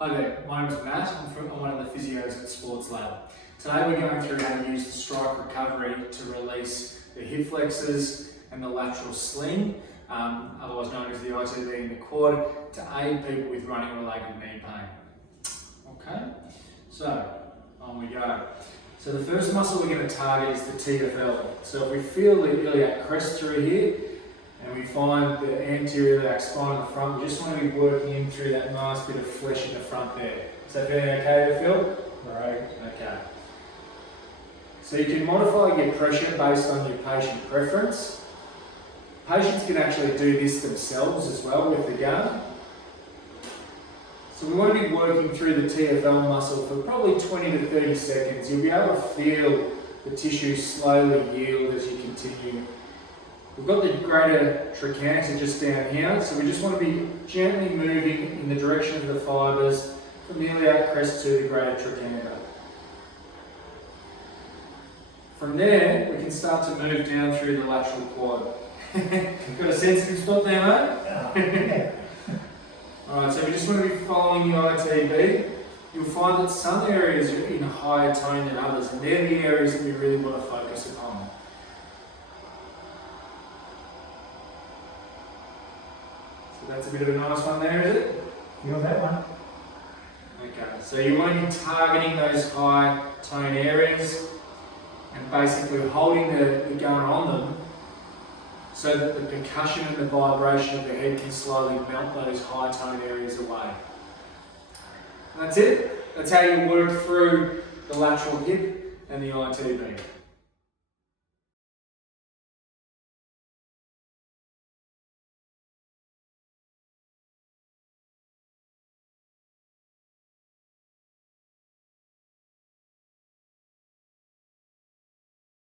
Hi there, my name is Matt. I'm one of the physios at Sports Lab. Today we're going through how to use the Stryke Recovery to release the hip flexors and the lateral sling, otherwise known as the ITB in the quad, to aid people with running related knee pain. Okay, so on we go. So the first muscle we're going to target is the TFL. So if we feel the iliac crest through here, and we find the anterior iliac spine in the front, we just want to be working in through that nice bit of flesh in the front there. Is that feeling okay to feel? Right. Okay. So you can modify your pressure based on your patient preference. Patients can actually do this themselves as well with the gun. So we want to be working through the TFL muscle for probably 20 to 30 seconds. You'll be able to feel the tissue slowly yield as you continue. We've got the greater trochanter just down here, so we just want to be gently moving in the direction of the fibres from the iliac crest to the greater trochanter. From there, we can start to move down through the lateral quad. Got a sensitive spot there, mate? Alright, so we just want to be following the ITB. You'll find that some areas are in higher tone than others, and they're the areas that we really want to focus upon. That's a bit of a nice one there, is it? Feel that one? Okay, so you want to be targeting those high tone areas and basically holding the gun on them so that the percussion and the vibration of the head can slowly melt those high tone areas away. And that's it. That's how you work through the lateral hip and the ITB.